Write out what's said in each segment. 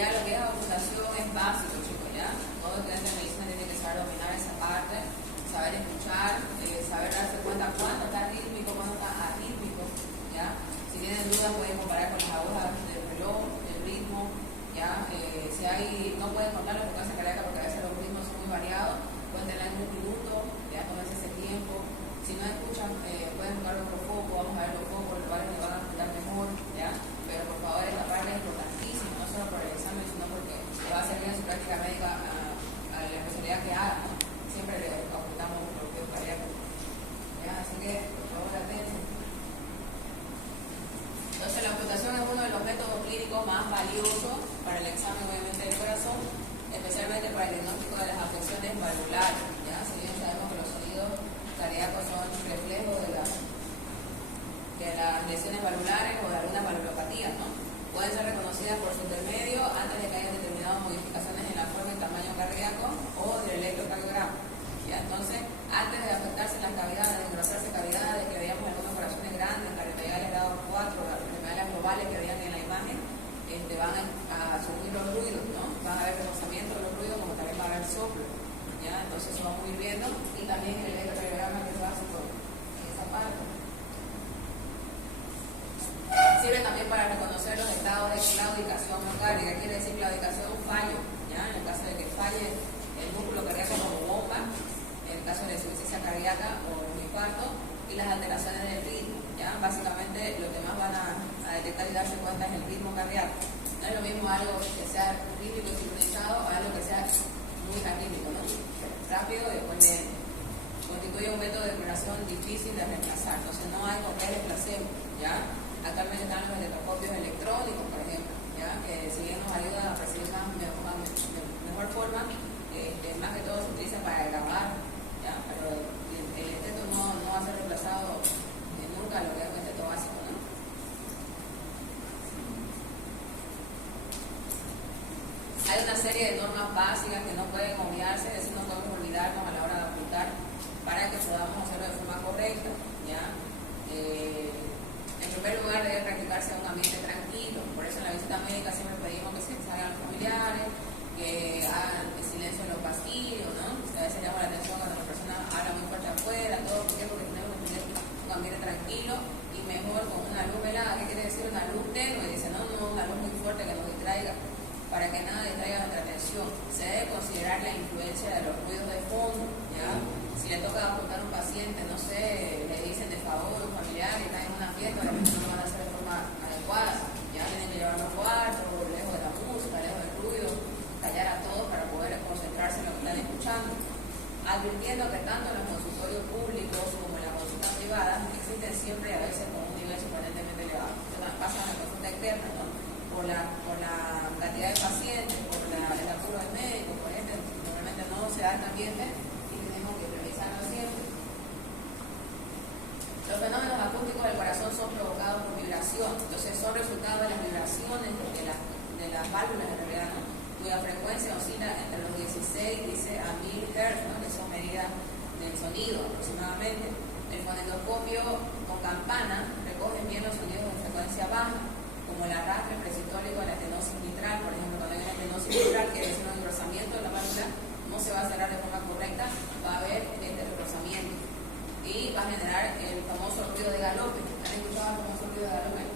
ya lo que es ocultación es básico, chicos, ¿ya? Todo estudiante de medicina tiene que saber dominar esa parte, saber escuchar, saber darse cuenta cuándo está rítmico, cuándo está arrítmico, ¿ya? Si tienen dudas pueden comparar con las agujas del reloj, el ritmo, ¿ya? Si hay, no pueden contar la frecuencia cardíaca porque a veces los ritmos son muy variados, pueden tener un minuto, ya tomarse ese tiempo. Si no escuchan, pueden buscar otro foco, vamos a ver los focos, los cuales les van a explicar mejor, ¿ya? Pero por favor, esta parte es importantísima, no solo por el examen, sino porque le va a servir en su práctica médica a la especialidad que haga, ¿no? Siempre le ocultamos los bloqueos cardíacos, ¿ya? Así que, por favor, atención. Entonces, la ocultación es uno de los métodos clínicos más valiosos para el examen, obviamente, del corazón, especialmente para el diagnóstico de las afecciones valvulares, ¿ya? Si bien sabemos que los sonidos cardíacos son reflejos de las lesiones valvulares o de algunas valvulopatías, ¿no? Pueden ser reconocidas por su intermedio antes de que hayan determinado modificaciones en la forma y tamaño cardíaco o del electrocardiograma, ¿ya? Entonces, antes de afectarse las cavidades, de engrosarse cavidades, que veíamos algunos corazones grandes, cardiomegalia grado 4, cardiomegalia globales que veían en la imagen, van a surgir los ruidos, ¿no? Van a haber reconocimiento de los ruidos, como también va a haber soplo, ¿ya? Entonces se vamos a ir viendo, y también el electrocardiograma, que es básico en esa parte. Sirve también para reconocer los estados de claudicación miocárdica. Quiere decir claudicación, fallo, ¿ya? En el caso de que falle el músculo cardíaco como bomba, en el caso de insuficiencia cardíaca o un infarto, y las alteraciones del ritmo, ¿ya? Básicamente lo que más van a detectar y darse cuenta es el ritmo cardíaco. No es lo mismo algo que sea rítmico y sincronizado o algo que sea muy arrítmico, ¿no? Rápido y después lento. Constituye un método de exploración difícil de reemplazar, entonces no hay con qué reemplacemos, ¿ya? Actualmente están los estetoscopios electrónicos, por ejemplo, ¿ya? Que si bien nos ayudan a percibir mejor forma, más que todo se utiliza para grabar, ¿ya? Pero el esteto no va a ser reemplazado nunca lo que es un esteto básico, ¿no? Hay una serie de normas básicas que no pueden obviarse, es decir, no podemos olvidarnos a la hora de apuntar para que podamos hacerlo de forma correcta, ¿ya? En primer lugar, debe practicarse en un ambiente tranquilo. Por eso en la visita médica siempre pedimos que se salgan los familiares, que hagan el silencio en los pasillos, ¿no? A veces llama la atención cuando la persona habla muy fuerte afuera, todo. ¿Por qué? Porque tenemos que tener un ambiente tranquilo y mejor con una luz velada. ¿Qué quiere decir una luz tenue? Dice, no, una luz muy fuerte que nos distraiga, para que nada distraiga nuestra atención. Se debe considerar la influencia de los ruidos de fondo, ¿ya? Si le toca apuntar a un paciente, no sé, le dicen de favor un familiar y está en una fiesta, obviamente no lo van a hacer de forma adecuada, ya tienen que llevarlo a cuarto, lejos de la música, lejos del ruido, callar a todos para poder concentrarse en lo que están escuchando. Advirtiendo que tanto en los consultorios públicos como en la consulta privada existen siempre a veces con un nivel sorprendentemente elevado. Esto pasa en la consulta externa, ¿no? Por la cantidad de pacientes, por el apuro del médico, por ejemplo, normalmente no se da el ambiente y tenemos que revisarlo siempre. Los fenómenos acústicos del corazón son provocados por vibración, entonces son resultado de las vibraciones de las válvulas en realidad, ¿no? Cuya frecuencia oscila entre los 16 a 1000 Hz, ¿no? Que son medidas del sonido aproximadamente. El fonendoscopio con campana recoge bien los sonidos de frecuencia baja, como el arrastre presitólico de la estenosis mitral. Por ejemplo, cuando hay una estenosis mitral, que es un engrosamiento de la válvula, no se va a cerrar de forma correcta, va a haber este engrosamiento y va a generar el famoso ruido de galope. ¿Han escuchado el famoso ruido de galope?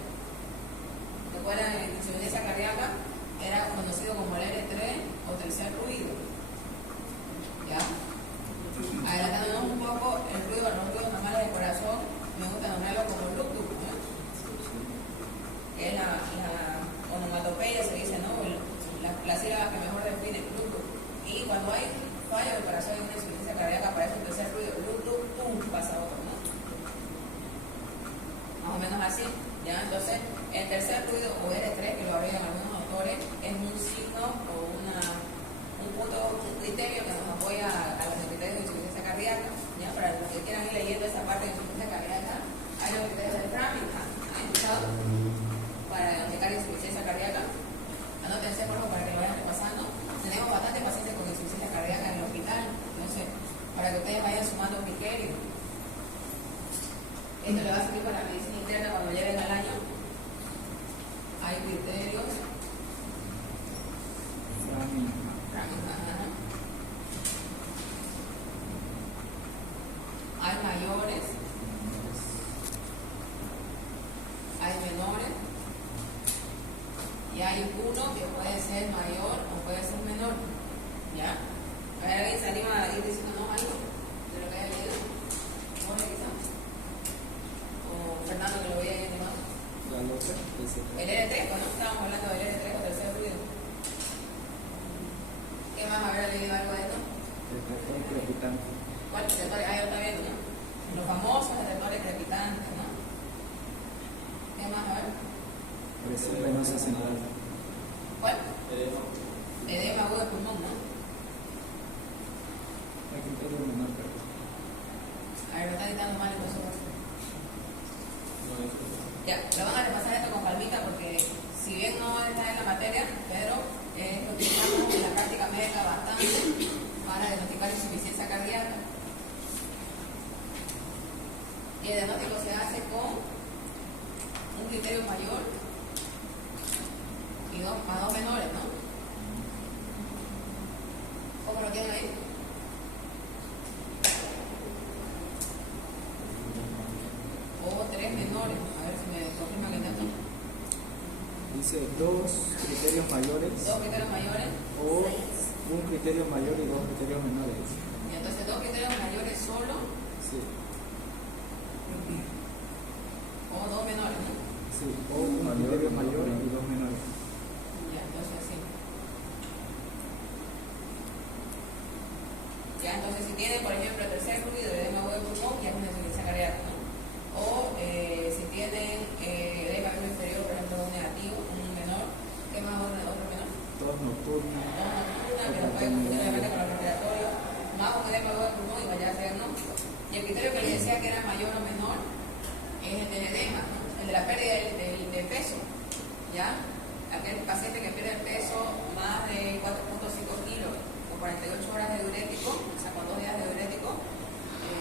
Recuerdan, en insuficiencia cardíaca era conocido como el L3 o tercer ruido, ¿ya? Adelantándonos un poco, el ruido, los ruidos normales del corazón, me gusta nombrarlo como el Bluetooth, ¿no? Que es la onomatopeya, se dice, ¿no? La sílaba que mejor define Bluetooth. Y cuando hay fallo del corazón en una insuficiencia cardíaca, aparece un tercer ruido, Bluetooth, pum, pasa otro, ¿no? Más o menos así, ¿ya? Entonces, el tercer ruido, o L3, que lo abrevian algunos autores, es un signo o un criterio que nos apoya a los criterios de insuficiencia cardíaca, ¿ya? Para los que quieran ir leyendo esa parte de insuficiencia cardíaca, hay los criterios de Framingham, ¿han escuchado? Para diagnosticar insuficiencia cardíaca, anótense por favor para que lo vayan repasando. Tenemos bastantes pacientes con insuficiencia cardíaca en el hospital, no sé, para que ustedes vayan sumando criterios. Esto le va a servir para la medicina interna cuando lleguen al año. Hay criterios y hay uno que puede ser mayor o puede ser menor. ¿Ya? A ver, ¿alguien se anima a ir diciendo algo de lo que haya leído? ¿Cómo le quizás? O Fernando, que lo voy a ir animando. El L3, ¿no? Estábamos hablando del L3 o tercer ruido. ¿Qué más? ¿Habrá leído algo de esto? Crepitante. ¿Cuál? Detectores, ahí lo está viendo, ¿no? Los famosos detectores crepitantes, ¿no? ¿Qué más? A ver. Presión venosa central. ¿Cuál? Edema agudo de pulmón, ¿no? El criterio menor, perdón. A ver, me está dictando mal entonces. Ya, lo van a repasar esto con calmita porque si bien no está en la materia, pero lo utilizamos en la práctica médica bastante para diagnosticar insuficiencia cardíaca. Y el diagnóstico se hace con un criterio mayor y dos menores, ¿no? ¿Cómo lo tienen ahí? O tres menores. A ver si me confirma que tengo. Dice dos criterios mayores. Dos criterios mayores. O un criterio mayor y dos criterios menores. Y entonces dos criterios mayores solo. Sí. O dos menores, ¿no? Sí, o un criterio mayor y dos menores. Ya, entonces sí. Ya, entonces si tiene, por ejemplo, el tercer ruido de edema agudo de pulmón, ya es una insuficiencia cardíaca, ¿no? O si tienen edema agudo inferior, por ejemplo, un negativo, un menor, ¿qué más otro menor? Tos nocturna. Tos nocturna, que no puede confundir obviamente con el respiratorio, más un edema agudo de pulmón y vaya a ser, ¿no? Y el criterio que les decía que era mayor o menor es el del edema, ¿no? El de la pérdida del peso, ¿ya? Aquel paciente que pierde el peso más de 4.5 kilos o 48 horas de diurético, o sea, con 2 días de diurético,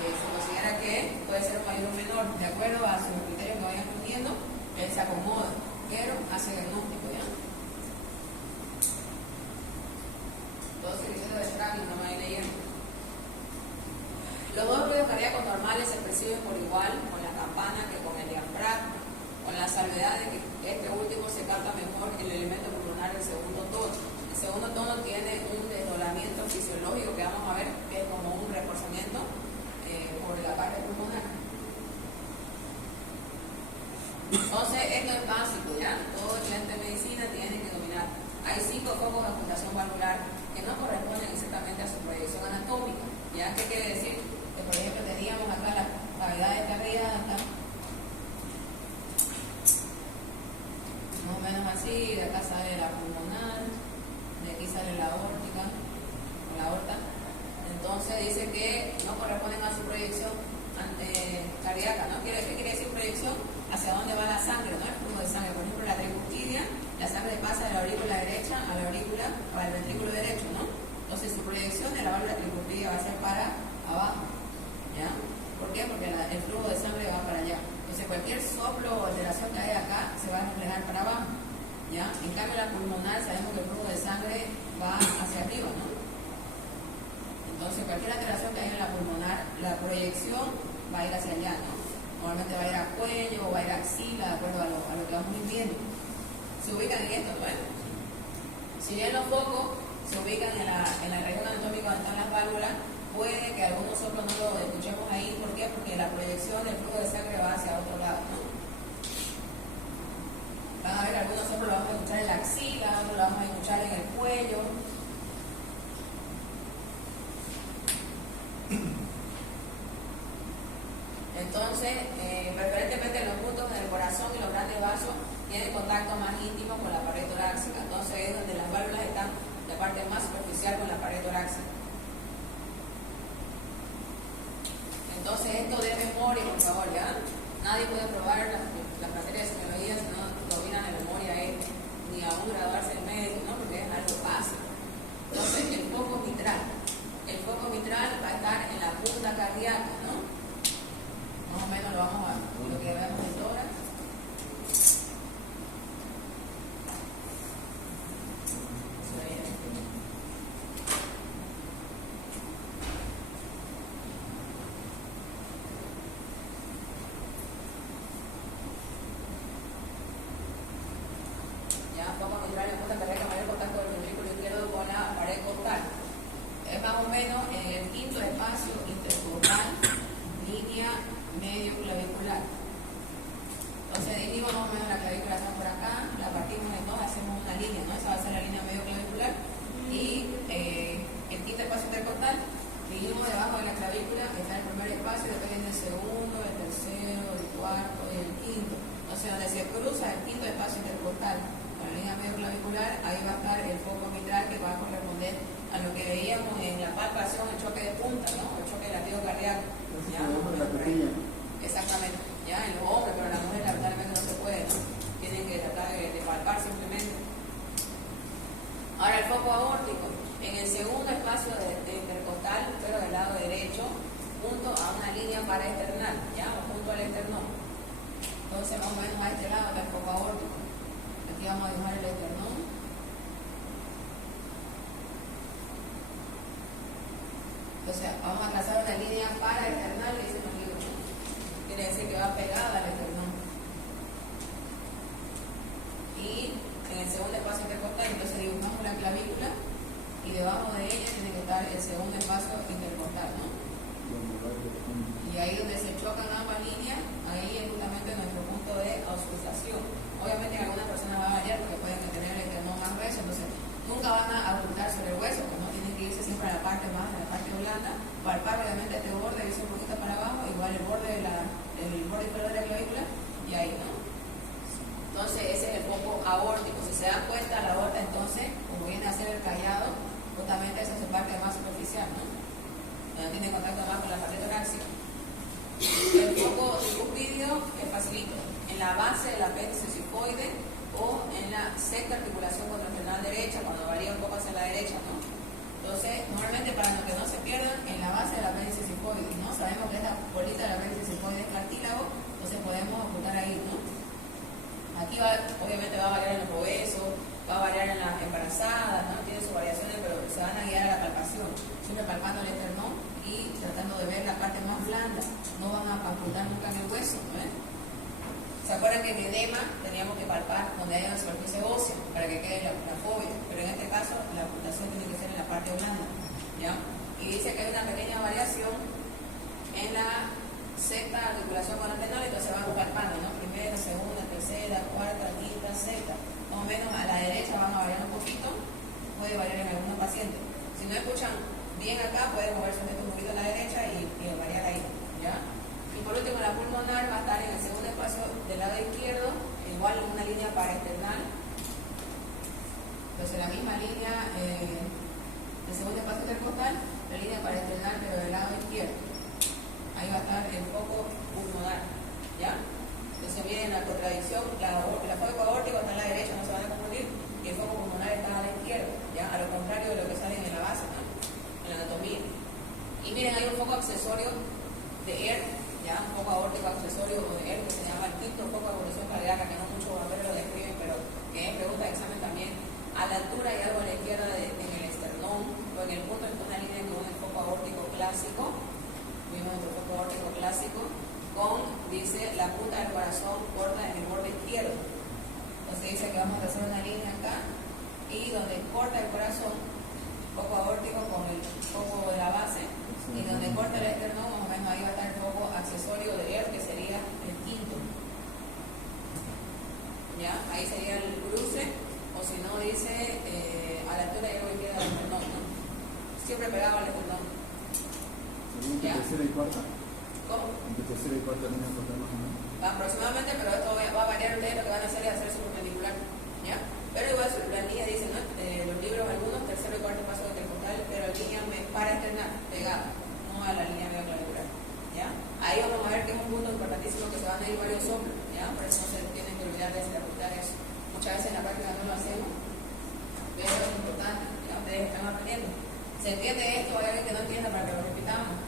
se considera que puede ser un mayor o menor, de acuerdo a sus criterios que vayan cumpliendo, él se acomoda, pero hace diagnóstico, ¿ya? Todos los criterios de tracking no me hay leyendo. Los dos ruidos cardíacos normales se perciben por igual con la campana que con el diafragma, con la salvedad de que este último se capta mejor el elemento pulmonar del segundo tono. El segundo tono tiene un desdoblamiento fisiológico que vamos a ver, que es como un reforzamiento por la parte pulmonar. Entonces, esto es básico, ¿ya? Todo estudiante de medicina tiene que dominar. Hay 5 focos de ocultación valvular que no corresponden exactamente a su proyección anatómica, ¿ya? ¿Qué quiere decir? Que, por ejemplo, teníamos acá las cavidades cardíacas, más o menos así, de acá sale la pulmonar, de aquí sale la aórtica, o la aorta. Entonces dice que no corresponden a su proyección cardíaca, ¿no? ¿Qué quiere decir proyección? Hacia dónde va la sangre, ¿no? El flujo de sangre. Por ejemplo, la tricurtidia, la sangre pasa de la aurícula derecha a la aurícula, para el ventrículo derecho, ¿no? Entonces su proyección de la válvula tricurtidia va a ser para abajo, ¿ya? ¿Por qué? Porque el flujo de sangre va para allá. Entonces cualquier soplo o alteración que haya acá se va a reflejar para abajo, ¿ya? En cambio la pulmonar sabemos que el flujo de sangre va hacia arriba, ¿no? Entonces cualquier alteración que haya en la pulmonar, la proyección va a ir hacia allá, ¿no? Normalmente va a ir a cuello o va a ir a axila, de acuerdo a lo que vamos viendo. Se ubican en esto, ¿no? Si bien los focos se ubican en la región anatómica donde están las válvulas, puede que algunos soplos no lo escuchemos ahí. ¿Por qué? Porque la proyección del flujo de sangre va hacia otro lado, ¿no? Van a ver, algunos soplos lo vamos a escuchar en la axila, otros lo vamos a escuchar en el cuello. Entonces, preferentemente los puntos del corazón y los grandes vasos tienen contacto más íntimo con la pared torácica. Entonces es donde las válvulas están la parte más superficial con la pared torácica. Entonces esto de memoria, por favor, ¿ya? Nadie puede probar las materias de semiología si no dominan de memoria esto. angular, ahí va a estar el foco mitral que va a corresponder a lo que veíamos en la palpación, el choque de punta, ¿no? El choque del latido cardíaco. ¿Ya? La pequeña. Exactamente, ya en los hombres, pero en las mujeres lamentablemente no se puede, ¿no? Tienen que tratar de palpar simplemente. Ahora el foco aórtico, en el segundo espacio de intercostal, pero del lado derecho, junto a una línea paraesternal, ¿ya? O junto al esternón. Entonces más o menos a este lado está el foco aórtico. Aquí vamos a dibujar el esternón. Entonces vamos a trazar una línea paraesternal, dice el libro, ¿no? Quiere decir que va pegada al esternón. Y en el segundo espacio intercostal, entonces dibujamos la clavícula y debajo de ella tiene que estar el segundo espacio intercostal, ¿no? Y ahí donde se chocan ambas líneas, ahí es justamente nuestro punto de auscultación. Obviamente en algunas personas va a variar porque pueden tener el esternón más grueso, entonces nunca van a auscultar sobre el hueso, pues no tienen que irse siempre a la parte más, a la parte blanda, palpar obviamente este borde, irse un poquito para abajo, igual el borde inferior de la clavícula, y ahí, ¿no? Entonces ese es el foco aórtico. Si se dan cuenta, la aorta entonces, como viene a ser el callado, justamente esa es su parte más superficial, ¿no? No tiene contacto más con la parte torácica. El foco tricúspido es facilito, en la base del apéndice cifoide o en la sexta articulación contrasternal derecha, cuando varía un poco hacia la derecha, ¿no? Entonces, normalmente para que no se pierdan, en la base del apéndice cifoide, ¿no? Sabemos que esta bolita del apéndice cifoide es cartílago, entonces podemos ocultar ahí, ¿no? Aquí obviamente va a variar en los obesos, va a variar en las embarazadas, ¿no? Tiene sus variaciones, pero se van a guiar a la palpación, siempre palpando el esternón y tratando de ver la parte más blanda, no van a ocultar nunca en el hueso, ¿no? ¿Se acuerdan que en edema teníamos que palpar donde haya una superficie ósea para que quede la fobia? Pero en este caso la ocultación tiene que ser en la parte blanda, ¿ya? Y dice que hay una pequeña variación en la sexta articulación contrasternal, entonces van palpando, ¿no? Primera, segunda, tercera, cuarta, quinta, sexta. Más o menos a la derecha van a variar un poquito, puede variar en algunos pacientes. Si no escuchan bien acá, pueden moverse un poquito a la derecha y variar ahí, ¿ya? Y por último, la pulmonar va a estar en el segundo espacio del lado izquierdo, igual en una línea paraesternal. Entonces la misma línea, el segundo espacio intercostal, la línea paraesternal, pero del lado izquierdo. Ahí va a estar el foco pulmonar, ¿ya? Entonces viene la contradicción, la foco aórtico está a la derecha, no se van a confundir, y el foco pulmonar está a la izquierda, ¿ya? A lo contrario de lo que sale en la base, ¿no? En la anatomía. Y miren, hay un foco accesorio de ERT, ya, un foco aórtico accesorio de ERT, que se llama el quinto foco de evolución cardíaca, que no muchos bomberos lo describen, pero que es pregunta de examen también, a la altura y algo a la izquierda en el esternón, o en el punto en una línea con el foco aórtico clásico, vimos nuestro foco aórtico clásico, dice, la punta del corazón corta en el borde izquierdo. Entonces dice que vamos a hacer una línea acá, y donde corta el corazón, foco aórtico con el foco de la base, y donde corta el esternón, más o menos ahí va a estar el foco accesorio de ERT, que sería el quinto. ¿Ya? Ahí sería el cruce, o si no dice a la altura de algo izquierda del esternón, ¿no? Siempre pegado al esternón. ¿Entre tercera y cuarta? ¿Cómo? Entre tercera y cuarta línea corta más o menos. Aproximadamente, pero esto va a variar. Ustedes lo que van a hacer es hacer su perpendicular, ¿ya? Pero igual la línea dice, ¿no? Los libros algunos, tercero y cuarto paso intercostal, pero línea paraesternal, pegada, no a la línea clavicular, ¿ya? Ahí vamos a ver que es un punto importantísimo que se van a ir varios hombros, ¿ya? Por eso no se tienen que olvidar de apuntar eso. Muchas veces en la práctica no lo hacemos, pero es importante, ¿ya? Ustedes están aprendiendo. ¿Se entiende esto? Hay alguien que no entienda para que lo repitamos.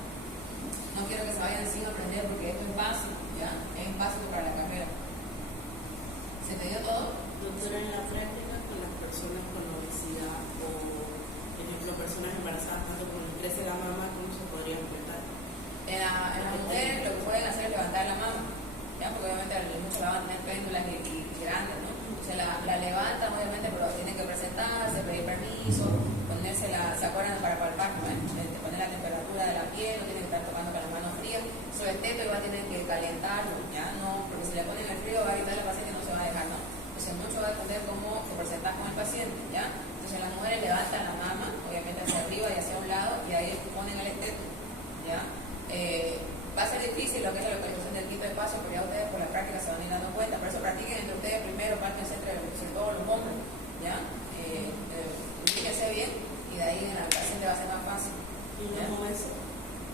No quiero que se vayan sin aprender porque esto es básico, ¿ya? Es básico para la carrera. ¿Se entendió todo? Doctora, en la práctica con las personas con obesidad o, por ejemplo, personas embarazadas, tanto con el crece la mama, ¿cómo se podría enfrentar? En las mujeres lo que pueden hacer es levantar la mama, ¿ya? Porque obviamente muchos la van a tener péndulas y grandes, ¿no? Se la levantan, obviamente, pero tienen que presentarse, pedir permiso, ponerse ¿se acuerdan? Para palpar, ¿no? Poner la temperatura de la piel, no tienen que estar tocando con las manos frías. Sobre el teto igual tienen que calentarlo, ¿ya? No, porque si le ponen el frío va a evitar la paciente y no se va a dejar, ¿no? Entonces mucho va a depender cómo ¿ya? Fíjese bien y de ahí en la paciente va a ser más fácil. ¿Y los obesos?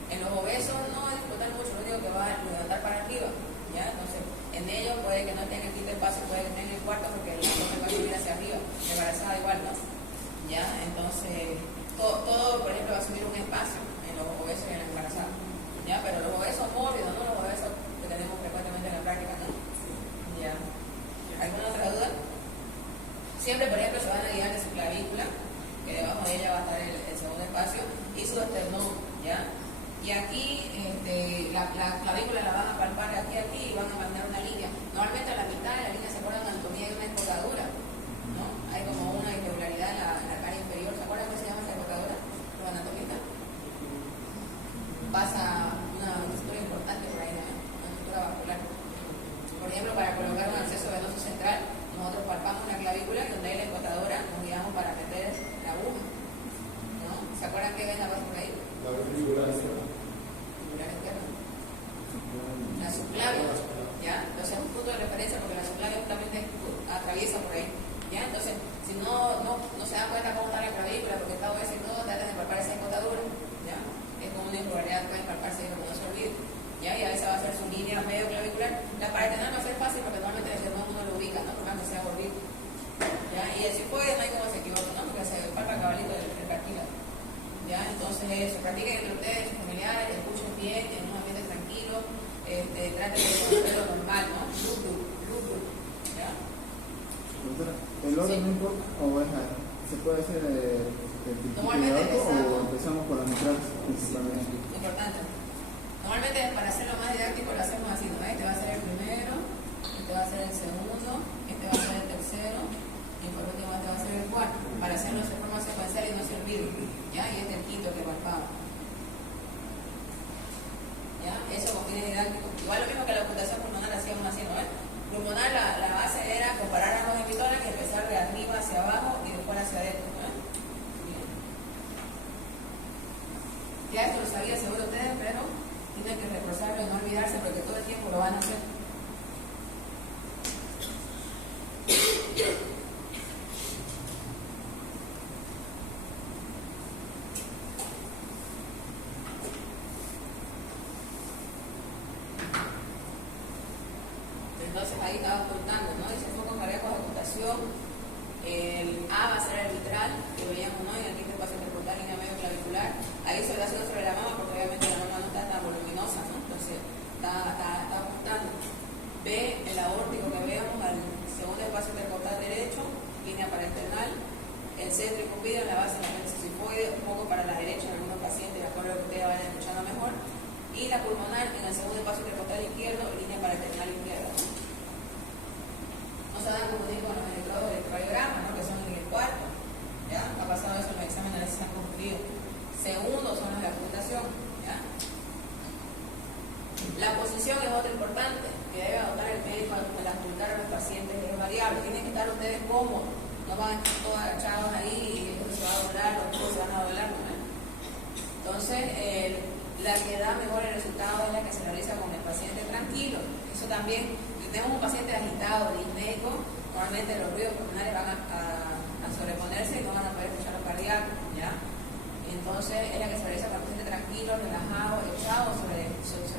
En los obesos no va a disfrutar mucho, lo único que va a levantar para arriba, ¿ya? Entonces, en ellos puede que no tenga el quinto espacio, puede que tenga el cuarto porque el abdomen va a subir hacia arriba, embarazada igual, ¿no? ¿Ya? Entonces, todo, por ejemplo, va a subir un espacio en los obesos y en la embarazada, ¿ya? Pero los obesos mórbidos, ¿no? Los obesos que tenemos frecuentemente en la práctica, ¿no? ¿Ya? ¿Alguna otra duda? Siempre, por ejemplo, se van a guiar de su clavícula, que debajo de ella va a estar el segundo espacio, y su esternón, ¿ya? Y aquí la clavícula la van a palpar aquí y van a mandar una línea. Normalmente a la mitad de la línea, ¿se acuerdan? En anatomía hay una escotadura, ¿no? Hay como una irregularidad en la cara inferior. ¿Se acuerdan cómo se llama esa escotadura? Los anatomistas. Pasa una estructura importante por ahí, ¿no? Una estructura vascular. Por ejemplo, para colocar un acceso venoso central, nosotros palpamos una clavícula y donde hay la escotadura nos guiamos para meter la aguja, ¿no? ¿Se acuerdan qué vena pasa por ahí? La auricular izquierda. La subclavia, ¿ya? Entonces es un punto de referencia porque la subclavia justamente atraviesa por ahí, ¿ya? Entonces, si no se dan cuenta cómo está la clavícula, porque está obesa y todo, traten de palpar esa escotadura, ¿ya? Es como una irregularidad, pueden palparse como no se olvide, ¿ya? Y a veces va a ser su línea medio clavicular. La paratenal va a ser fácil porque normalmente el esternón uno lo ubica, ¿no? Por más que sea gordito, ¿ya? Y el cifoide no hay como se equivoque, ¿no? Porque se palpa cabalito del cartílago, ¿ya? Entonces eso, practiquen entre ustedes, sus familiares, escuchen bien, en un ambiente tranquilo, traten de conocerlo normal, ¿no? ¿Ya? Doctora, ¿el oro Sí. no importa o se puede hacer el Normalmente alto o empezamos- empezamos por las mitrales principalmente? Importante. Normalmente para hacerlo más didáctico lo hacemos así, ¿no? Este va a ser el primero, este va a ser el segundo, este va a ser el tercero y por último este va a ser el cuarto, para hacerlo de forma secuencial y no se olvide, ¿ya? Y este es el quinto que palpamos. ¿Ya? Eso con fines didácticos. Igual lo mismo que la ocultación pulmonar hacíamos así, ¿no? Pulmonar la base era comparar ambos emisores y empezar de arriba hacia abajo y después hacia adentro, ¿no? Bien. Ya esto lo sabía seguro ustedes, pero tienen que reforzarlo y no olvidarse porque todo el tiempo lo van a hacer. Entonces ahí estaba ocultando, ¿no? Dice focos cardíacos de ocultación. El A va a ser el vitral, que veíamos, ¿no? En el quinto espacio intercortal, línea medio clavicular. Ahí se lo haciendo sobre la mama porque obviamente la mama no está tan voluminosa, ¿no? Entonces está ocultando. B, el aórtico que veamos al segundo espacio intercortal derecho, línea parasternal. El C, tricupido en la base de la cifoide, un poco para la derecha en algunos pacientes, de acuerdo a lo que ustedes vayan escuchando mejor. Y la pulmonar en el segundo espacio intercortal izquierdo, línea parasternal izquierda, ¿no? No se van a confundir con los electrodos de electrocardiograma, ¿no? Que son en el cuarto, ¿ya? Ha pasado eso en los exámenes, se han confundido. Segundo son los de ocultación, ¿ya? La posición es otra importante que debe adoptar el médico al ocultar a los pacientes, es variable. Tienen que estar ustedes cómodos, no van a estar todos agachados ahí y esto se va a doblar, los codos se van a doblar, ¿no? Entonces, la que da mejor el resultado es la que se realiza con el paciente tranquilo. Eso también, si tenemos un paciente agitado, disnéico, normalmente los ruidos pulmonares van a sobreponerse y no van a poder escuchar los cardíacos, ¿ya? Entonces es la que se realiza con el paciente tranquilo, relajado, echado sobre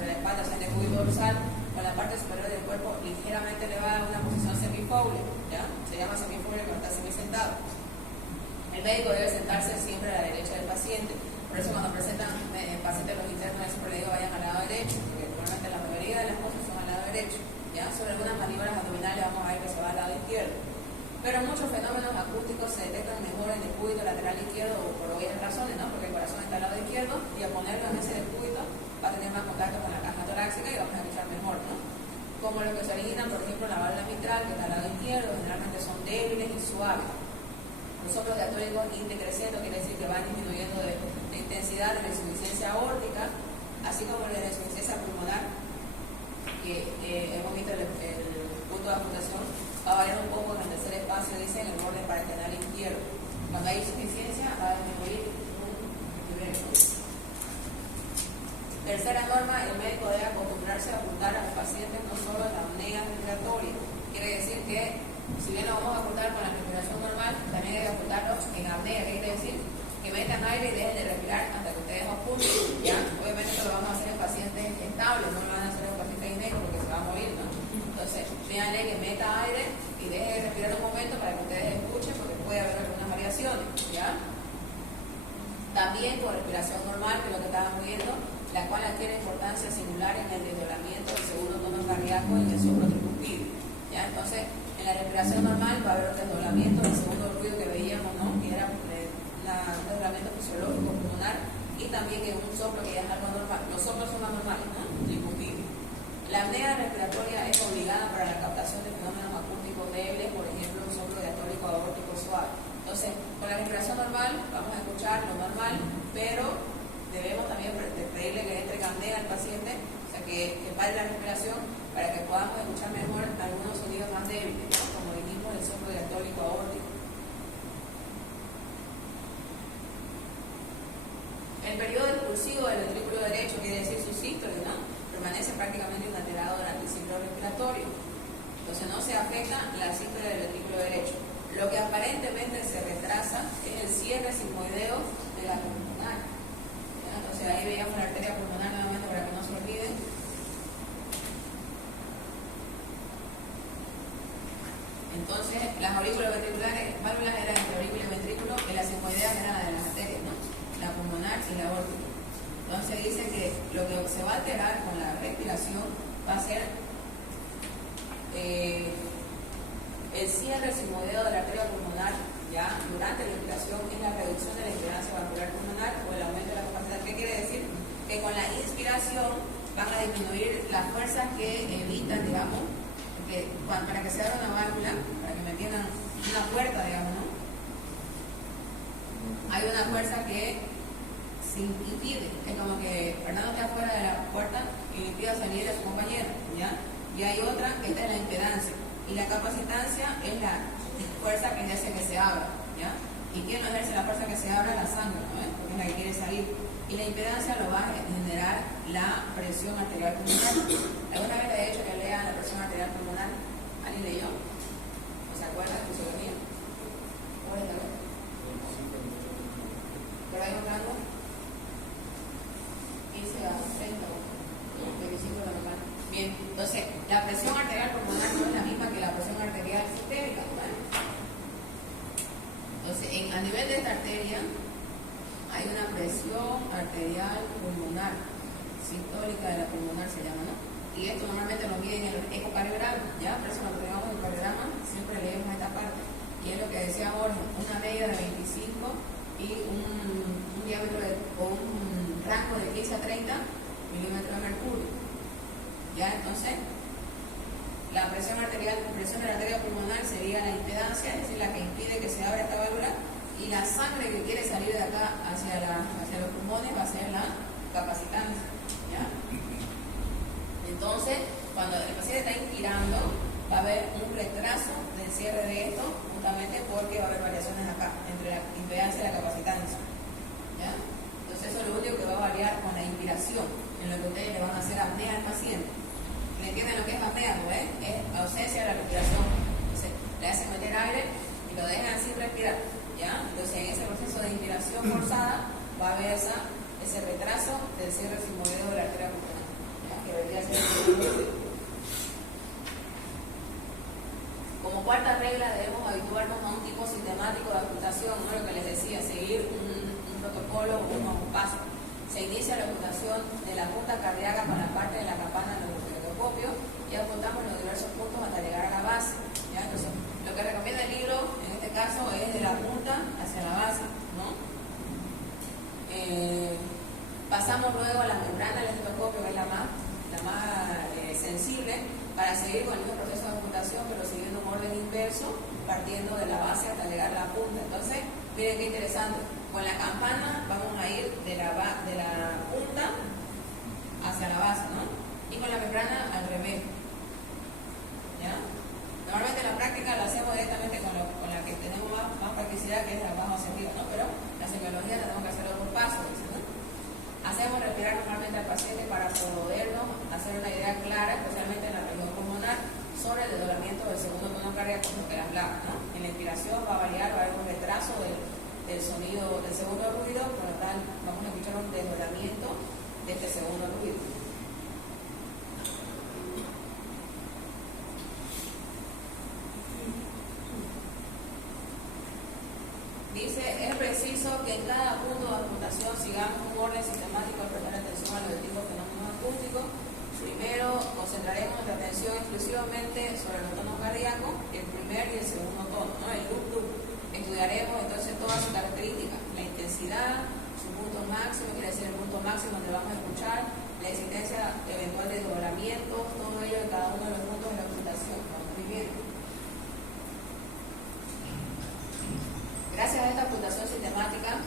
la espalda, o sea, en el cúbito dorsal, con la parte superior del cuerpo ligeramente elevada a una posición semifoule, ¿ya? Se llama semifoule cuando está semisentado. El médico debe sentarse siempre a la derecha del paciente. Por eso cuando presentan pacientes los internos, siempre le digo vayan al lado derecho, porque normalmente la mayoría de las cosas son al lado derecho. ¿Ya? Sobre algunas maniobras abdominales vamos a ver que se va al lado izquierdo. Pero muchos fenómenos acústicos se detectan mejor en el cúbito lateral izquierdo por obvias razones, ¿no? Porque el corazón está al lado izquierdo y al ponerlo en ese cúbito va a tener más contacto con la caja torácica y vamos a escuchar mejor, ¿no? Como los que se originan, por ejemplo, en la válvula mitral, que está al lado izquierdo, generalmente son débiles y suaves. Los soplos diastólicos indecreciendo quiere decir que van disminuyendo de intensidad de la insuficiencia aórtica, así como la insuficiencia pulmonar, que hemos visto el punto de ocultación va a variar un poco en el tercer espacio, dice, en el borde parasternal izquierdo. Cuando hay insuficiencia va a disminuir un nivel. Tercera norma, el médico debe acostumbrarse a ocultar a los pacientes no solo en la apnea respiratoria. Quiere decir que, si bien lo vamos a ocultar con la respiración normal, aire y dejen de respirar hasta que ustedes apunten, ¿ya? Obviamente esto lo vamos a hacer en pacientes estables, no lo van a hacer en pacientes inéditos porque se va a morir, ¿no? Entonces, díganle que meta aire y deje de respirar un momento para que ustedes escuchen porque puede haber algunas variaciones, ¿ya? También con respiración normal, que es lo que estábamos viendo, la cual adquiere importancia singular en el desdoblamiento del segundo tono cardíaco y en el soplo tricuspidio, ¿ya? Entonces, en la respiración normal va a haber un desdoblamiento del segundo ruido que veíamos, ¿no? Que era un desdoblamiento fisiológico pulmonar y también en un soplo que ya es algo normal. Los soplos son más normales, ¿no? Tricuspidio. La apnea respiratoria es obligada para la captación de fenómenos acústicos débiles, por ejemplo, un soplo diastólico aórtico suave. Entonces, con la respiración normal vamos a escuchar lo normal, pero debemos también pedirle que entre apnea al paciente, o sea, que pare la respiración para que podamos escuchar mejor algunos sonidos más débiles, ¿no? Como dijimos, el soplo diastólico aórtico. El periodo expulsivo del ventrículo derecho, quiere decir su sístole, ¿no? Permanece prácticamente inalterado durante el ciclo respiratorio. Entonces no se afecta la sístole del ventrículo derecho. Lo que aparentemente se retrasa es el cierre sigmoideo de la pulmonar. ¿Ya? Entonces ahí veíamos la arteria pulmonar nuevamente para que no se olviden. Entonces las aurículas ventriculares, válvulas eran entre aurícula y ventrículo y las sigmoideas eran de las arterias, ¿no? La pulmonar y la aórtica. Entonces dice que lo que se va a alterar con la respiración va a ser el cierre sigmoideo de la arteria pulmonar, ya durante la respiración, es la reducción de la impedancia valvular pulmonar o el aumento de la capacidad. ¿Qué quiere decir? Que con la inspiración van a disminuir las fuerzas que evitan, digamos, para que se abra una válvula, para que me entiendan, una puerta, digamos, ¿no? Hay una fuerza que se impide, es como que Fernando está fuera de la puerta y impide salir a su compañero, ¿ya? Y hay otra que está en la impedancia. Y la capacitancia es la fuerza que hace que se abra, ¿ya? ¿Y quién no ejerce la fuerza que se abra? La sangre, ¿no? Porque es la que quiere salir. Y la impedancia lo va a generar la presión arterial pulmonar. ¿Alguna vez le he dicho que lea la presión arterial pulmonar? ¿Alguien leyó? ¿O se acuerda de fisiología? ¿Cómo es la? ¿Por ahí notando? 15 a 30 o 25 de la normal. Bien, entonces, la presión arterial pulmonar no es la misma que la presión arterial sistémica, ¿vale? Entonces, a nivel de esta arteria, hay una presión arterial pulmonar, sistólica de la pulmonar se llama, ¿no? Y esto normalmente lo miden en el ecocardiograma, ¿ya? Por eso cuando tenemos el cardiograma siempre leemos esta parte. Y es lo que decía Borges, una media de 25 y un diámetro o un rango de 15 a 30 milímetros de mercurio. ¿Ya? Entonces, la presión arterial, presión de la arteria pulmonar sería la impedancia, es decir, la que impide que se abra esta válvula, y la sangre que quiere salir de acá hacia los pulmones va a ser la capacitancia, ¿ya? Entonces, cuando el paciente está inspirando, va a haber un retraso del cierre de esto, justamente porque va a haber variaciones acá, entre la impedancia y la capacitancia, ¿ya? Entonces, eso es lo único que va a variar con la inspiración, en lo que ustedes le van a hacer apnea al paciente. ¿Le entienden lo que es apnea? ¿No es? Es ausencia de la respiración. Entonces, le hacen meter aire y lo dejan sin respirar, ¿ya? Entonces, en ese proceso de inspiración forzada va a haber ese retraso del cierre sigmoideo de la arteria pulmonar, ¿ya? Que debería ser como cuarta regla. Debemos habituarnos a un tipo sistemático de auscultación, ¿no? Lo que les decía, seguir un protocolo, unos pasos. Se inicia la auscultación de la punta cardíaca con la parte de la campana del estetoscopio y apuntamos los diversos puntos hasta llegar a la base, ¿ya? Entonces, lo que recomienda el libro en este caso es de la punta hacia la base, ¿no? Pasamos luego a la membrana del estetoscopio, que es la más sensible, para seguir con el mismo proceso de auscultación, pero siguiendo un orden inverso, partiendo de la base hasta llegar a la punta. Entonces, miren qué interesante. Con la campana vamos a ir de la punta hacia la base, ¿no? Y con la membrana al revés, ¿ya? Normalmente la práctica la hacemos directamente con la que tenemos más practicidad, que es de abajo hacia arriba, ¿no? Pero la semiología la tenemos que hacer por pasos, ¿no? Hacemos respirar normalmente al paciente para podernos hacer una idea clara, especialmente en la región pulmonar, sobre el desdoblamiento del segundo tono cardíaco, lo que hablaba, ¿no? En la inspiración va a variar, va a haber un retraso del del sonido del segundo ruido, por lo tanto vamos a escuchar un desdoblamiento de este segundo ruido. Dice, es preciso que en cada punto de apuntación sigamos un orden sistemático al prestar atención a los distintos fenómenos acústicos. Primero concentraremos nuestra atención exclusivamente sobre los tonos cardíacos, el primer y el segundo tono, ¿no? El loop. Estudiaremos entonces todas sus características, la intensidad, su punto máximo, quiere decir el punto máximo donde vamos a escuchar, la existencia eventual de desdoblamientos, todo ello en cada uno de los puntos de la apuntación que vamos viviendo. Gracias a esta apuntación sistemática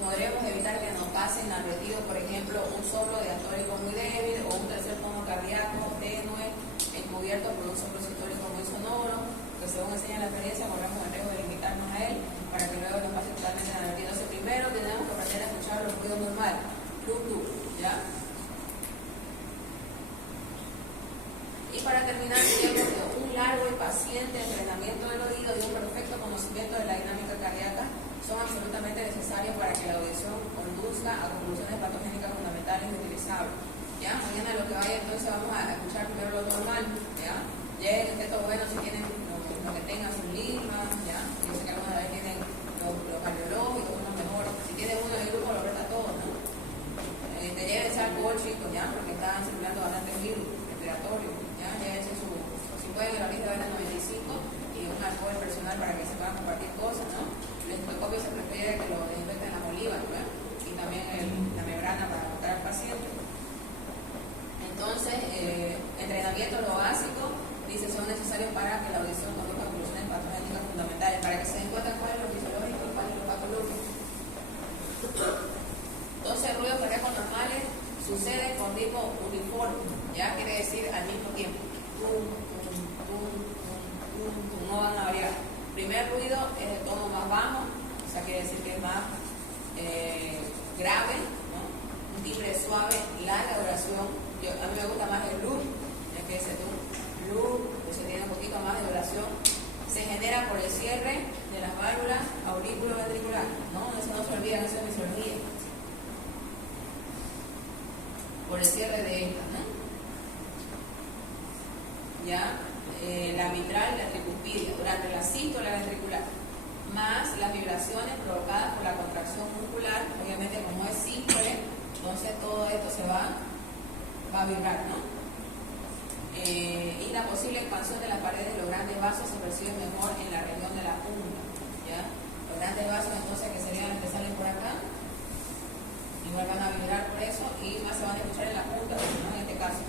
podremos evitar que nos pase inadvertido, por ejemplo, un soplo diastólico muy débil o un tercer tono cardíaco tenue encubierto por un soplo sistólico muy sonoro, que según enseña la experiencia corremos el riesgo de limitarnos a él para que luego nos pase totalmente inadvertido. Entonces primero tenemos que aprender a escuchar los ruidos normales, ¿ya? Y para terminar, tenemos un largo y paciente entrenamiento del oído y un perfecto conocimiento de la dinámica cardíaca son absolutamente necesarios para que la audición conduzca a conclusiones patogénicas fundamentales y utilizables. ¿Ya? Mañana lo que vaya, entonces vamos a escuchar primero lo normal. ¿Ya? Ya el efecto bueno si tienen lo que tengan sus limas, ¿ya? Yo sé que algunas veces tienen los cardiológicos, uno mejor. Si tienen uno en el grupo, lo reta todo, ¿no? Te lleven ese alcohol, chicos, ¿ya? Porque están circulando bastante virus respiratorio. ¿Ya? Llévense si pueden, la lista de 95 y un alcohol personal para que se puedan compartir cosas, ¿no? El endoscopio se prefiere que lo desinfecten las olivas, ¿no? Y también la membrana para buscar al paciente. Entonces, entrenamiento lo básico, dice, son necesarios para que la audición conduzca a conclusiones patológicas fundamentales, para que se den cuenta cuál es lo fisiológico y cuál es lo patológico. Entonces, ruidos cardíacos normales suceden con ritmo uniforme, ya quiere decir al mismo tiempo. No van a variar. Primer ruido es de tono más bajo, o sea, quiere decir que es más grave, ¿no? Un timbre suave, larga duración. A mí me gusta más el loop, ya que ese loop, pues tiene un poquito más de duración. Se genera por el cierre de las válvulas aurículo-ventriculares, ¿no? Eso no se olvida, eso es fisiología. Por el cierre de estas, ¿no? Ya, la mitral y la tricuspidia durante la sístola ventricular, más las vibraciones provocadas por la contracción muscular. Obviamente, como es simple, entonces todo esto se va a vibrar, ¿no? Y la posible expansión de las paredes de los grandes vasos se percibe mejor en la región de la punta, ¿ya? Los grandes vasos, entonces, que serían los que salen por acá, igual van a vibrar por eso y más se van a escuchar en la punta, ¿no? En este caso.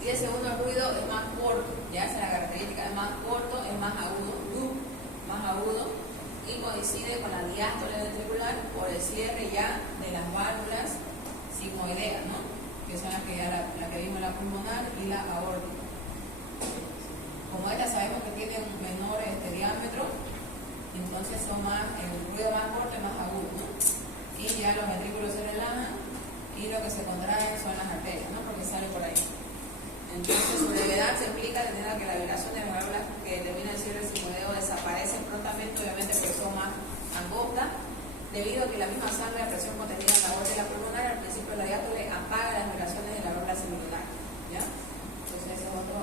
Y el segundo ruido es más corto, ya esa es la característica, es más corto, es más agudo, y coincide con la diástole ventricular por el cierre ya de las válvulas sigmoideas, ¿no? Que son las que vimos, la pulmonar y la aórtica. Como estas sabemos que tienen un menor diámetro, entonces son más, el ruido más corto y más agudo, ¿no? Y ya los ventrículos se relajan y lo que se contrae son las arterias, ¿no? Porque sale por ahí. Entonces, su brevedad se implica debido a que la vibración de las válvulas que determina el cierre sigmoideo desaparece prontamente, obviamente porque son más angostas, debido a que la misma sangre a presión contenida en la aorta y la pulmonar al principio de la diástole apaga las vibraciones de la válvula semilunar, ¿ya? Entonces, ese es otro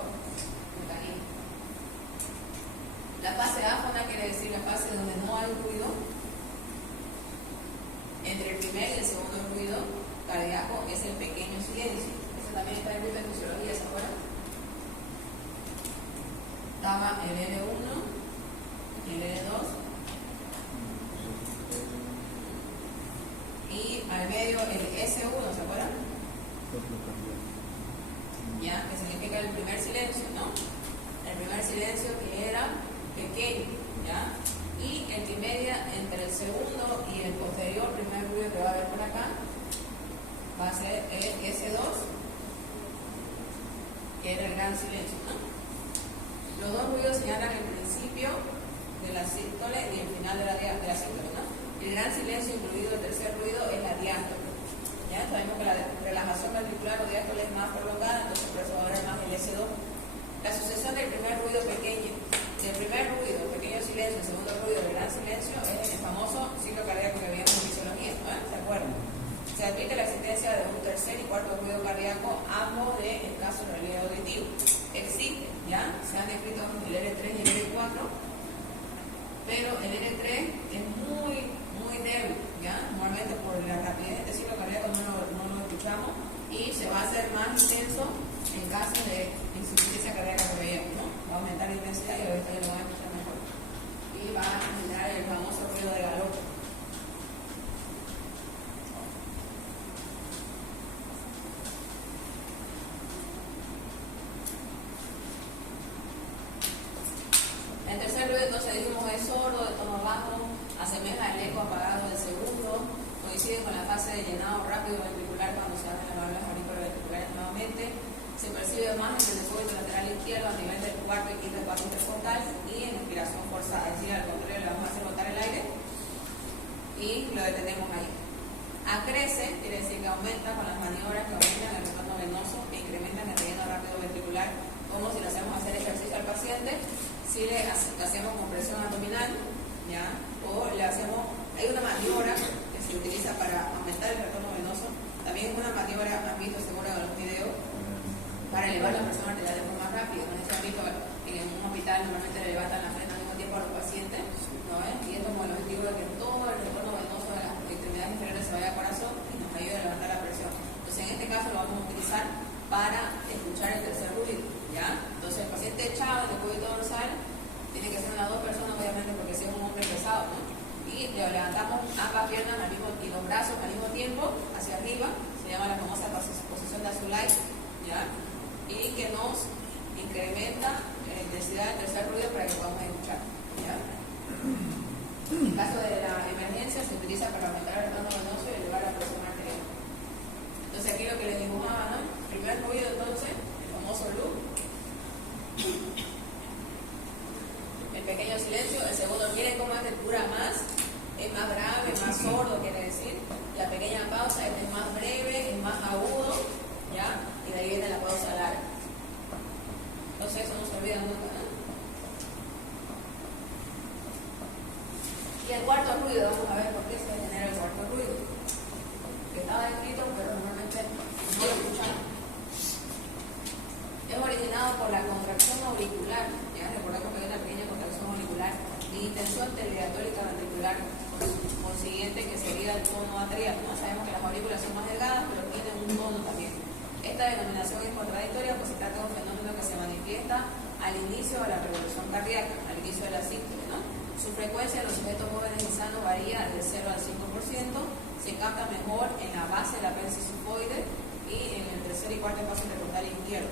mecanismo. La fase áfona quiere decir la fase donde no hay ruido. Entre el primer y el segundo ruido cardíaco es el pequeño silencio. También está el grupo de fisiología, ¿se acuerdan? Estaba el L1 y el L2 y al medio el S1, ¿se acuerdan? Ya, que significa el primer silencio, ¿no? El primer silencio que era pequeño, ¿ya? Y intermedia entre el segundo y el posterior primer ruido que va a haber por acá va a ser el S2, que era el gran silencio, ¿no? Los dos ruidos señalan el principio de la sístole y el final de la sístole, ¿no? El gran silencio, incluido el tercer ruido, es la diástole. Ya sabemos que la relajación ventricular o diástole es más prolongada, entonces por eso va a haber más el S2. La sucesión del primer ruido pequeño, del primer ruido, pequeño silencio, L4, pero el L3 es muy débil, ¿ya? Normalmente por la rapidez de ciclo cardíaco no lo escuchamos y se va a hacer más intenso en caso de insuficiencia cardíaca que veíamos, ¿no? Va a aumentar la intensidad y ahorita ya lo van a escuchar mejor. Y va a generar el famoso ruido de galope. El tercer ruido, entonces dijimos, es sordo, de tono bajo, asemeja el eco apagado del segundo, coincide con la fase de llenado rápido ventricular cuando se abren las válvulas auriculoventriculares nuevamente, se percibe más en el decúbito lateral izquierdo a nivel del cuarto y quinto espacio intercostal y en inspiración forzada, es decir, al contrario le vamos a hacer botar el aire y lo detenemos ahí. Acrece, quiere decir que aumenta con las maniobras que aumentan el retorno venoso e incrementan el relleno rápido ventricular, como si le hacemos hacer ejercicio al paciente, si le hacemos compresión abdominal, ¿ya? O le hacemos, hay una maniobra que se utiliza para aumentar el retorno venoso, también es una maniobra, han visto seguro en los videos, para elevar la presión arterial de forma rápida. No sé si han visto en un hospital normalmente le levantan la frente al mismo tiempo a los pacientes, ¿no? Y esto con el objetivo de que todo el retorno venoso de las extremidades inferiores se vaya al corazón y nos ayude a levantar la presión. Entonces en este caso lo vamos a utilizar para escuchar el tercer ruido, ¿ya? Entonces el paciente echado en el cúbito dorsal tiene que ser unas dos personas obviamente porque si es un hombre pesado, ¿no? Y le levantamos ambas piernas al mismo y los brazos al mismo tiempo hacia arriba, se llama la famosa posición de azulay, ¿ya? Y que nos incrementa la intensidad del tercer ruido para que podamos escuchar, ¿ya? En caso de la emergencia se utiliza para aumentar el retorno venoso y elevar la presión arterial. Entonces aquí lo que le dibujaba, ¿no? El primer ruido entonces, el famoso loop, el pequeño silencio. El segundo, miren cómo este dura más, es más grave, más sordo, quiere decir. La pequeña pausa, este es más breve, es más agudo, ¿ya? Y de ahí viene la pausa larga. Entonces eso no se olvida nunca, ¿no? Y el cuarto ruido, vamos a ver por qué se genera el cuarto ruido. Que estaba escrito, pero normalmente no lo escuchamos. Es originado por la contracción auricular, ¿ya? Recordemos que hay una pequeña contracción auricular y distensión telediastólica ventricular, consiguiente que sería el tono atrial, ¿no? Sabemos que las aurículas son más delgadas, pero tienen un tono también. Esta denominación es contradictoria, pues se trata de un fenómeno que se manifiesta al inicio de la revolución cardíaca, al inicio de la sístole, ¿no? Su frecuencia en los sujetos jóvenes y sanos varía del 0 al 5%, se capta mejor en la base de la apéndice sifoide y en el tercer y cuarto espacio intercostal izquierdo,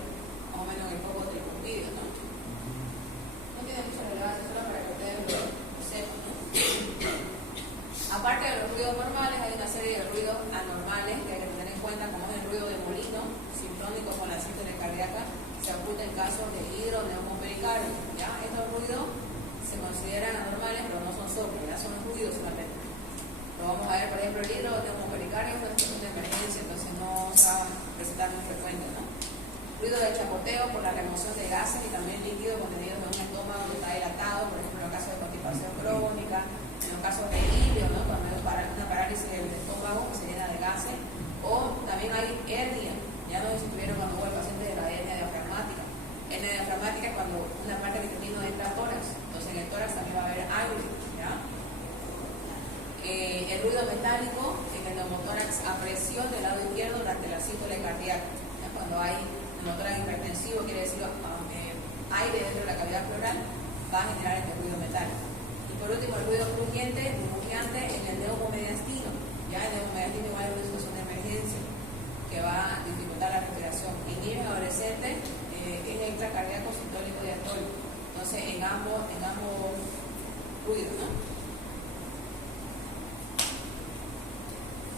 más o menos en el foco tricuspidio, ¿no? No tiene mucha relevancia, solo para que ustedes lo sepan, ¿no? Aparte de los ruidos normales, hay una serie de ruidos anormales que hay que tener en cuenta, como es el ruido de molino, sincrónico con la sístole cardíaca, se oculta en casos de hidroneumopericardis, ¿ya? Estos ruidos se consideran anormales, pero no son soplos, ya son ruidos solamente. Lo vamos a ver, por ejemplo, el hidroneumopericardis es una situación de emergencia, entonces no se va a presentar muy frecuente, ¿no? Ruido de chapoteo por la remoción de gases y también líquidos contenidos en un estómago que está dilatado, por ejemplo, en los casos de constipación crónica, en los casos de ilio, ¿no? Cuando hay una parálisis del estómago que se llena de gases, o también hay hernia, ya no estuvieron cuando hubo el paciente de la hernia diafragmática. Hernia diafragmática es cuando una parte del intestino entra a tórax, entonces en el tórax también va a haber aire, ¿ya? El ruido metálico en el neumotórax a presión del lado izquierdo durante la sístole cardíaca, ¿ya? Cuando hay neumotórax hipertensivo, quiere decir aire dentro de la cavidad pleural, va a generar este ruido metálico. Y por último, el ruido crujiente, burbujeante en el neumomediastino. Ya el neumomediastino igual es una situación de emergencia que va a dificultar la respiración. Inhibe en adolescentes es extracardíaco, sistólico y diastólico. Entonces, en ambos ruidos, ¿no?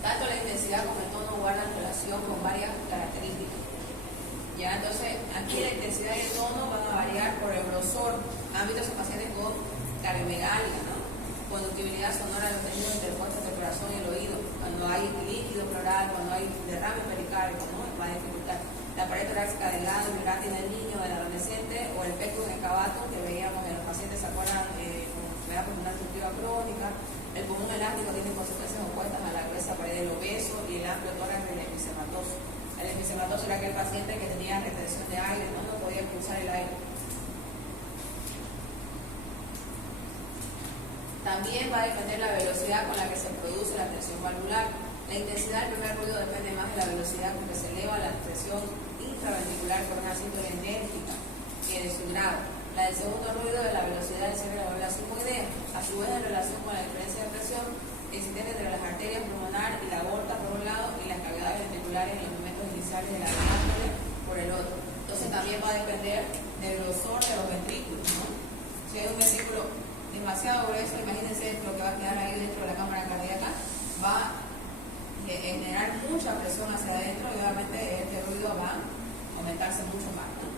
Tanto la intensidad como el tono guardan relación con varias características. Ya, entonces, aquí la intensidad y el tono van a variar por el grosor. Han visto esos pacientes con cardiomegalia, ¿no? Conductibilidad sonora de los tejidos interpuestos del corazón y el oído. Cuando hay líquido pleural, cuando hay derrame pericárdico, ¿no? Va a dificultar. La pared torácica delgada y vibrátil del niño, del adolescente, o el pectus excavatum que veíamos en los pacientes, ¿se acuerdan? Con enfermedad pulmonar obstructiva crónica. El pulmón elástico tiene consecuencias opuestas a la gruesa pared del obeso y el amplio tórax del episematoso. El episematoso era aquel paciente que tenía retención de aire, no podía expulsar el aire. También va a depender la velocidad con la que se produce la tensión valvular. La intensidad del primer ruido depende más de la velocidad con que se eleva la presión intraventricular por una síntoma enérgica que de su grado. La del segundo ruido de la velocidad del cierre de la válvula sigmoidea. A su vez, en relación con la diferencia de presión existente entre las arterias pulmonar y la aorta por un lado y las cavidades ventriculares en los momentos iniciales de la diástole por el otro. Entonces también va a depender del grosor de los ventrículos, ¿no? Si hay un ventrículo demasiado grueso, imagínense lo que va a quedar ahí dentro de la cámara cardíaca, va a generar mucha presión hacia adentro y obviamente este ruido va a aumentarse mucho más, ¿no?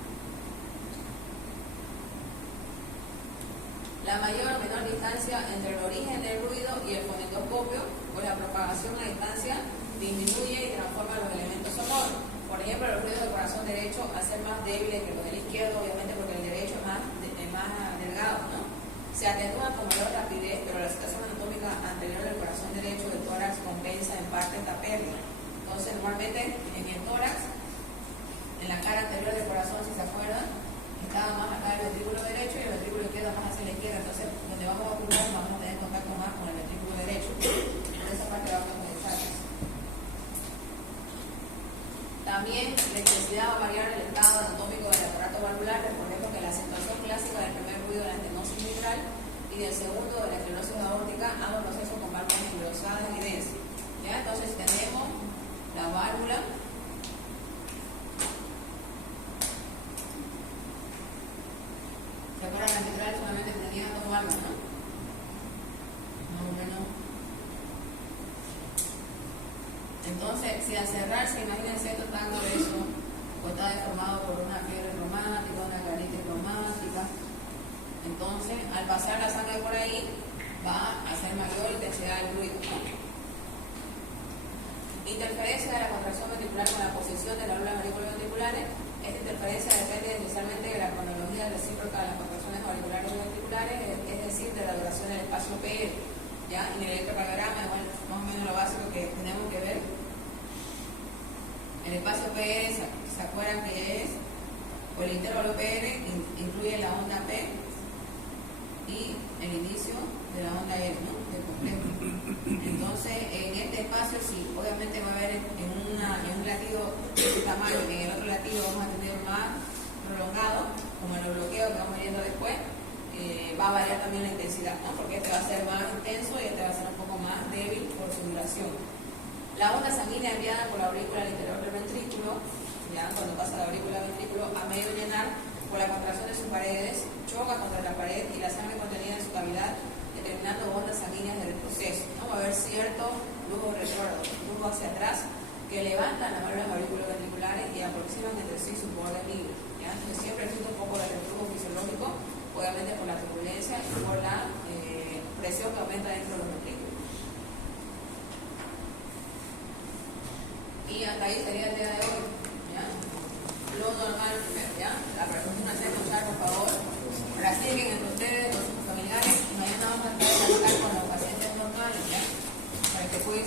La mayor o menor distancia entre el origen del ruido y el fonendoscopio, pues la propagación a distancia disminuye y transforma los elementos sonoros. Por ejemplo, los ruidos del corazón derecho al ser más débiles que los del izquierdo, obviamente porque el derecho es más delgado, ¿no? Se atenúa con mayor rapidez, pero la situación anatómica anterior del corazón derecho del tórax compensa en parte esta pérdida. Entonces, normalmente en el tórax, en la cara anterior del corazón, si se acuerdan, estaba más acá el ventrículo derecho y el ventrículo izquierdo más hacia la izquierda. Entonces, donde vamos a ocupar, vamos a tener contacto más con el ventrículo derecho. Por esa parte vamos a comenzar. También la intensidad va a variar el estado anatómico del aparato valvular. Recordemos que la acentuación clásica del primer ruido de la estenosis mitral y del segundo de la esclerosis aórtica, ambos procesos con válvulas engrosadas y densas. ¿Ya? Entonces tenemos la válvula. ¿Se acuerdan? La mitral solamente tenía dos válvulas, ¿no? Más o menos. Entonces, si al cerrarse, imagínense esto tan grueso, o está deformado por una fiebre reumática, una gastritis reumática, entonces, al pasar la sangre por ahí, va a hacer mayor intensidad del ruido, ¿no? Interferencia de la contracción ventricular con la posición de las válvulas auriculoventriculares. Esta interferencia depende esencialmente de la cronología recíproca de las contracciones auriculares y ventriculares, es decir, de la duración del espacio PR. ¿Ya? En el electrocardiograma es más o menos lo básico que tenemos que ver. El espacio PR, ¿se acuerdan que es? O el intervalo PR incluye la onda P y el inicio de la onda R, ¿no? Del complejo. Entonces, en este espacio sí, obviamente va a haber en un latido de este tamaño, y en el otro latido vamos a tener más prolongado, como en el bloqueo que vamos viendo después. Va a variar también la intensidad, ¿no? Porque este va a ser más intenso y este va a ser un poco más débil por su duración. La onda sanguínea enviada por la aurícula al interior del ventrículo, ya cuando pasa la aurícula al ventrículo, a medio llenar por la contracción de sus paredes, choca contra la pared y la sangre contenida en su cavidad, determinando ondas sanguíneas del proceso, ¿no? Va a haber cierto flujo retrógrado, flujo hacia atrás, que levantan las válvulas auriculoventriculares y aproximan entre sí su borde libre. Entonces siempre existe un poco de reflujo fisiológico, obviamente por la turbulencia y por la presión que aumenta dentro de los ventrículos. Y hasta ahí sería el día de hoy, ¿ya? Lo normal primero, ¿ya? La persona se escuchar, por favor, practiquen entre ustedes, los familiares, y mañana vamos a tratar con los pacientes normales, ¿ya? Para que puedan